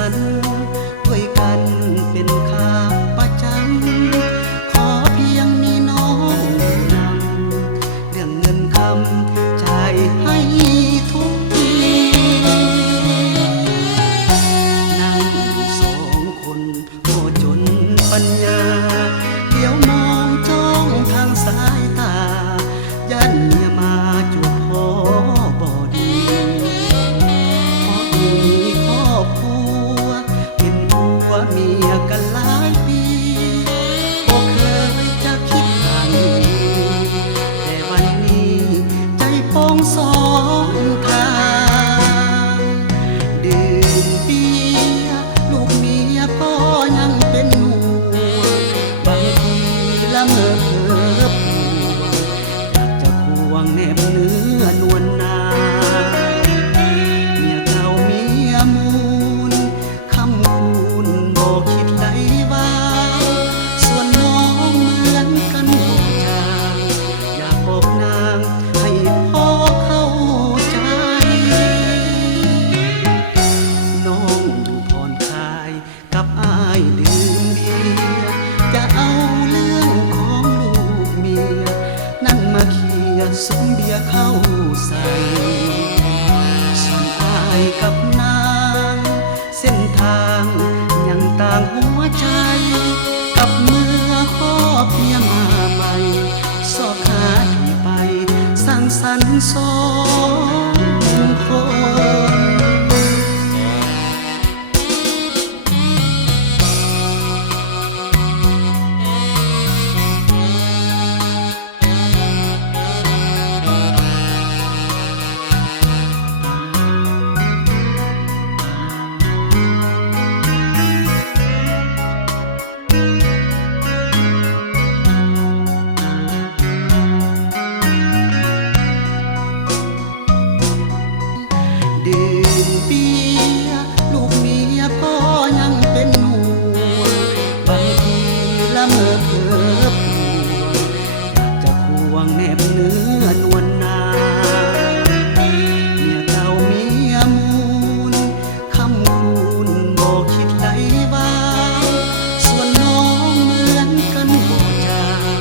รรค์ด้วยกันเป็นข้าประจำขอเพียงมีน้องนำเรื่องเงินคำจ่ายให้ทุกทีนั่งสองคนโง่จนปัญญาเดี๋ยวมองจ้องทางสายตายันเมียมาจวบพอบอดีเพราะมีครอบครัวเป็นผัวเมียกันหลายปีบ่เคยจะคิดทางแต่วันนี้ใจปองสองทางดื่มเบียร์ลูกเมียก็ยังเป็นห่วงบางทีละเมอเพ้ออยากจะควงแนบเนื้อนวลนาเมียเก่าเมียมูลคำคุณบอกคิดไหลว่าส่วนน้องเหมือนกันโบจางอยากบอกนางให้พ่อเข้าใจน้องอยู่ผ่อนคลายกับอายดื่มเบียร์จะเอาเรื่องของลูกเมียนั่นมาเคลียร์สมเบียร์เข้าใส่ส่วนอายกับนางเส้นทางยังต่างหัวใจกับเมื่อครอบเมียมาใหม่สอกหาที่ไปสร้างสรรค์สองคน ดื่มเบียร์ลูกเมียก็ยังเป็นห่วงบางทีละเมอเพ้อปวงอยากจะควงแนบเนื้อนวลนาเมียเก่าเมียมูลคำคุณบอกคิดไหลว่าส่วนน้องเหมือนกันโบจาง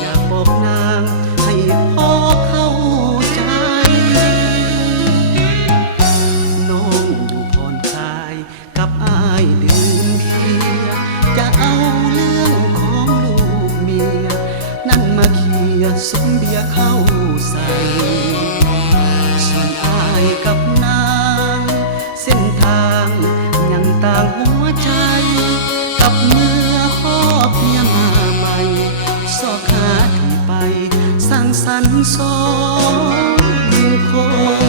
อยากบอกนางให้พ่อเข้าใจน้องอยู่ผ่อนคลายกับอายดื่มเบียร์จะเอาเรื่องของลูกเมียนั่นมาเคลียร์สมเบียร์เข้าใส่ส่วนอายกับนางเส้นทางยังต่างหัวใจกับเมื่อครอบเมียมาใหม่สอกหาที่ไปสร้างสรรค์สองคน